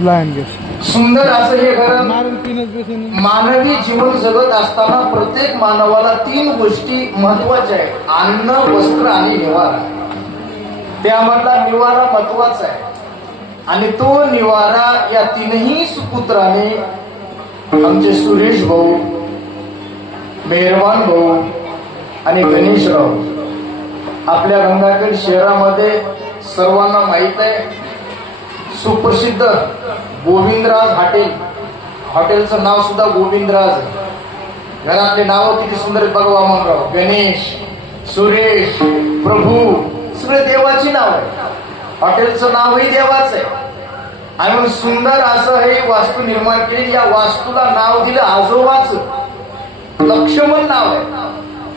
Lion guess. सुंदर असं हे बेसन मानवी जीवन जगत असताना प्रत्येक मानवाला तीन गोष्टी महत्त्वाच्या आहेत. अन्न वस्त्र आणि निवारा त्यामधला निवारा महत्त्वाचा आहे. आणि तो निवारा या तीनही सुपुत्राने आमचे सुरेश भाऊ मेहरबान भाऊ आणि गणेशराव आपल्या गंगाखेड शहरामध्ये सर्वांना माहीत आहे. सुप्रसिद्ध गोविंदराज हॉटेल. हॉटेलचं नाव सुद्धा गोविंदराज आहे. घरातले नाव किती सुंदर आहेत बघा वामनराव. गणेश सुरेश प्रभू सगळे देवाची नाव आहे हॉटेलचं नावही देवाच आहे. आणि म्हणून सुंदर असं हे वास्तू निर्माण केली या वास्तूला नाव दिलं आजोबाच. लक्ष्मण नाव आहे.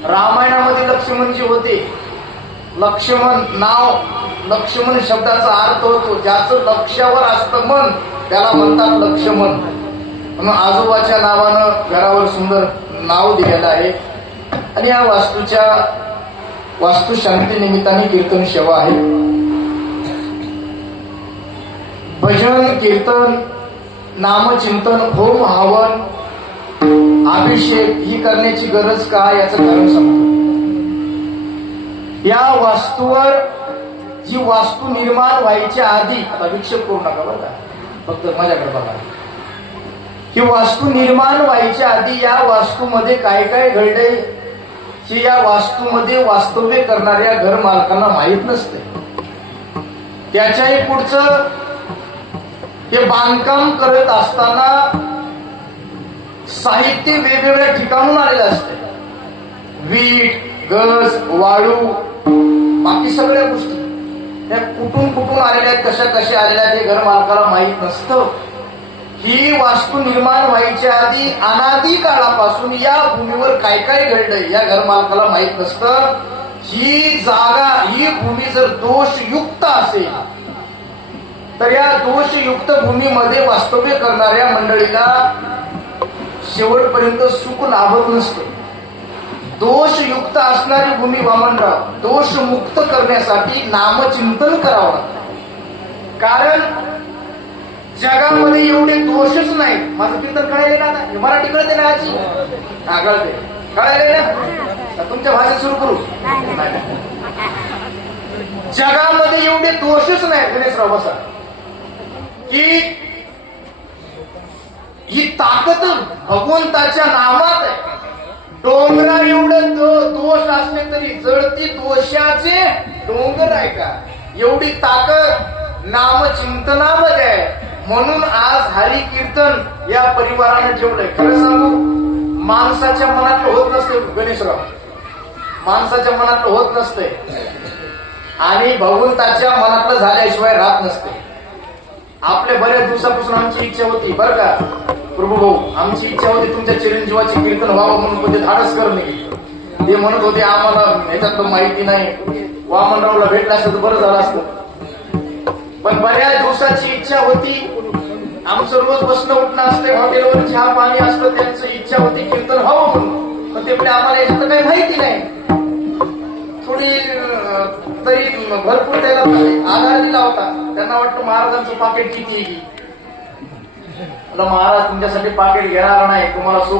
रामायणामध्ये लक्ष्मण जे होते. लक्ष्मण नाव लक्ष्मण शब्दाचा अर्थ होतो ज्याचं लक्ष्यावर असतं मन त्याला म्हणतात लक्ष्मण. म्हणून आजोबाच्या नावानं घरावर सुंदर नाव दिलेलं आहे. आणि या वास्तूच्या वास्तुशांती निमित्ताने कीर्तन सेवा आहे. भजन कीर्तन नामचिंतन होम हवन अभिषेक ही करण्याची गरज काय याचं कारण समजतो या वास्तूवर ही वास्तू निर्माण व्हायच्या आधी आता विक्षेप करू नका बरं का फक्त माझ्याकडे बघा. ही वास्तू निर्माण व्हायच्या आधी या वास्तूमध्ये काय काय घडलंय हे या वास्तूमध्ये वास्तव्य करणाऱ्या घर मालकांना माहीत नसते त्याच्याही पुढचं हे बांधकाम करत असताना साहित्य वेगवेगळ्या ठिकाणून आलेलं असते वीट गज वाळू बाकी सगळ्या गोष्टी. त्या कुठून कुठून आलेल्या आहेत कशा कशा आलेल्या आहेत हे घर मालकाला माहीत नसतं. ही वास्तू निर्माण व्हायच्या आधी अनादी काळापासून या भूमीवर काय काय घडलंय या घर मालकाला माहीत नसतं. ही जागा ही भूमी जर दोषयुक्त असेल तर या दोषयुक्त भूमीमध्ये वास्तव्य करणाऱ्या मंडळीला शेवटपर्यंत सुख लाभत नसतं. दोषयुक्त असणारी भूमी वामनराव दोष मुक्त करण्यासाठी नामचिंतन करावं. लागतं कारण जगामध्ये एवढे दोषच नाही. माझं चिंतन कळायले ना मराठी कळते ना आजी. हा कळते कळायले ना तुमच्या भाषेत सुरू करू. जगामध्ये एवढे दोषच नाही गणेशराव बसा. की ही ताकद भगवंताच्या नावात आहे. डोंगरा एवढं दोष असले तरी जळती दोषाचे डोंगर आहे का? एवढी ताकद नामचिंतनामध्ये आहे. म्हणून आज हरी कीर्तन या परिवाराने जेवढं खरं सांगू माणसाच्या मनात होत नसते गणेशराव. माणसाच्या मनात होत नसते. आणि भगवंताच्या मनातलं झाल्याशिवाय राहत नसते. आपल्या बऱ्याच दिवसापासून आमची इच्छा होती बरं का? प्रभू भाऊ आमची इच्छा होती तुमच्या चिरंजीवाची कीर्तन व्हावं म्हणून पण ते धाडस करणे ते म्हणत होते आम्हाला ह्याच्यात माहिती नाही. वामनरावला भेटलं असतं तर बरं झालं असतं. पण बऱ्याच दिवसाची इच्छा होती. आमचं रोज बसणं उठणं असते हॉटेलवर चहा पाणी असतं त्यांचं इच्छा होती कीर्तन व्हावं म्हणून. पण ते म्हणे आम्हाला याच्यात काही माहिती नाही. थोडी तरी भरपूर त्याला आधार दिला होता. वाटतं महाराजांचं पाकिट किती आहे? मला महाराज तुमच्यासाठी पाकिट घेणार नाही तुम्हाला सो